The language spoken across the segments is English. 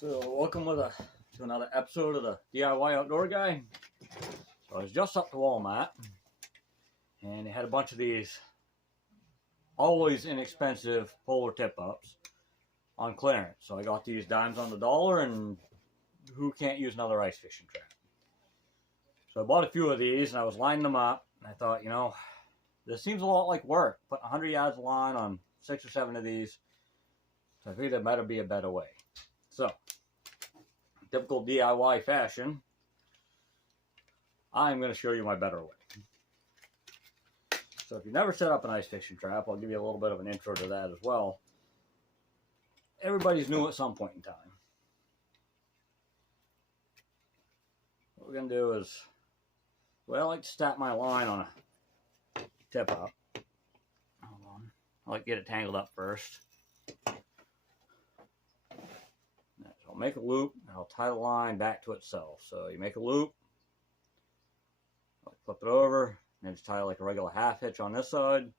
So welcome to another episode of the DIY Outdoor Guy. So I was just up to Walmart and they had a bunch of these always inexpensive polar tip-ups on clearance. So I got these dimes on the dollar, and who can't use another ice fishing trap? So I bought a few of these and I was lining them up, and I thought, this seems a lot like work, putting 100 yards of line on 6 or 7 of these. So I figured there better be a better way. So, typical DIY fashion, I'm going to show you my better way. So if you've never set up an ice fishing trap, I'll give you a little bit of an intro to that as well. Everybody's new at some point in time. What we're going to do is, I like to stack my line on a tip up. Hold on. I like to get it tangled up first. I'll make a loop and I'll tie the line back to itself. So you make a loop, I'll flip it over, and then just tie like a regular half hitch on this side.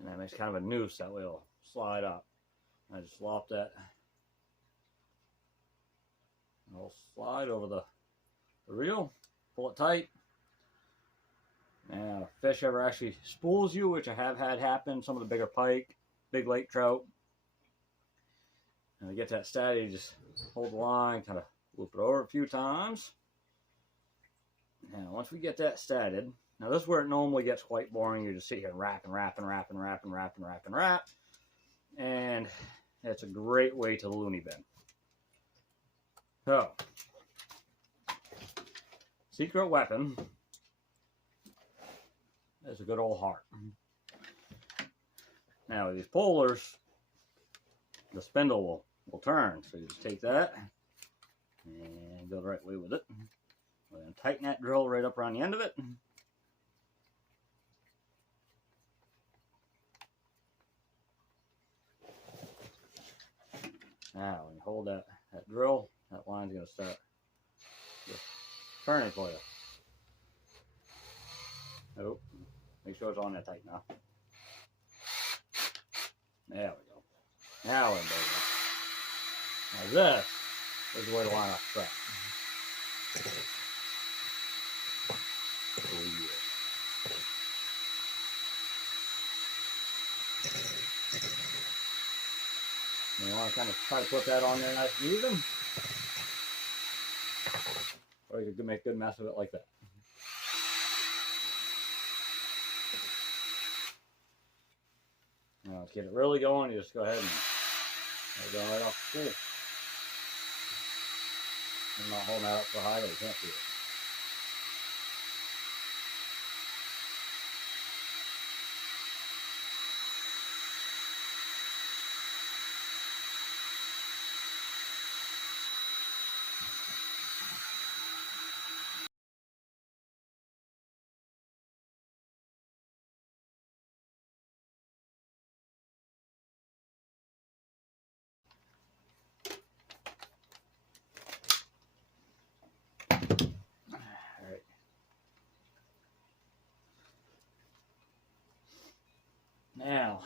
And that makes kind of a noose, that way it'll slide up. I just lop that. I'll slide over the reel, pull it tight. And if a fish ever actually spools you, which I have had happen, some of the bigger pike, big lake trout, and to get that steady, you just hold the line, kind of loop it over a few times. Now, once we get that started, now this is where it normally gets quite boring. You just sit here and wrap and wrap and wrap and wrap and wrap and wrap and wrap. And it's a great way to the loony bin. So, secret weapon is a good old heart. Now, with these polars, the spindle will turn. So you just take that and go the right way with it. We're going to tighten that drill right up around the end of it. Now, when you hold that drill, that line's going to start just turning for you. Oh, make sure it's on there tight now. There we go. Now we're in business. Now this is the way to line up the trap. Oh yeah. You want to kind of try to put that on there nice and even. Or you could make a good mess of it like that. Now let's get it really going. You just go ahead and go right off the spool. I'm not holding that up so high that you can't see it. Now,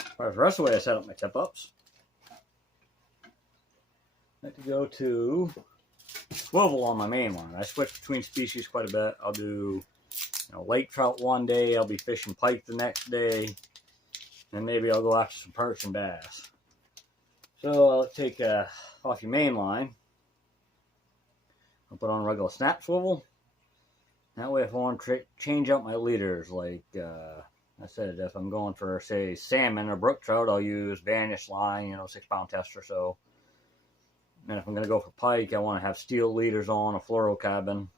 as far as the rest of the way I set up my tip-ups, I like to go to swivel on my main one. I switch between species quite a bit. I'll do lake trout one day, I'll be fishing pike the next day, and maybe I'll go after some perch and bass. So I'll take off your main line, I'll put on a regular snap swivel. That way if I want to change out my leaders, like I said, if I'm going for, say, salmon or brook trout, I'll use vanish line, 6-pound test or so. And if I'm going to go for pike, I want to have steel leaders on, a fluorocarbon.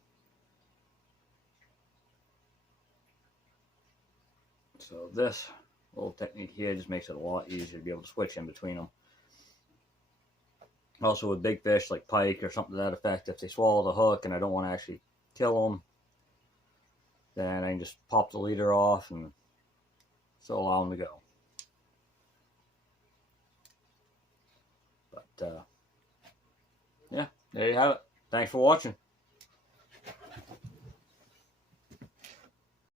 So this little technique here just makes it a lot easier to be able to switch in between them. Also with big fish like pike or something to that effect, if they swallow the hook and I don't want to actually kill them, then I can just pop the leader off and still allow them to go. But yeah, there you have it. Thanks for watching.